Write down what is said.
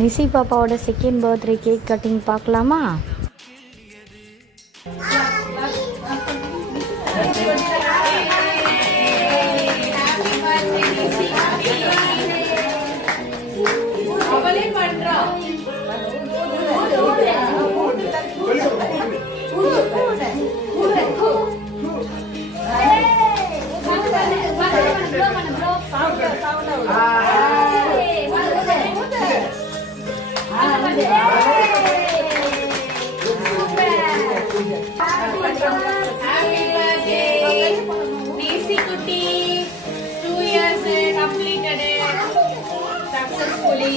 நிசி பாப்பாவோட second birthday cake cutting பார்க்கலாமா? Happy birthday, Nisi Kutti. 2 years completed successfully.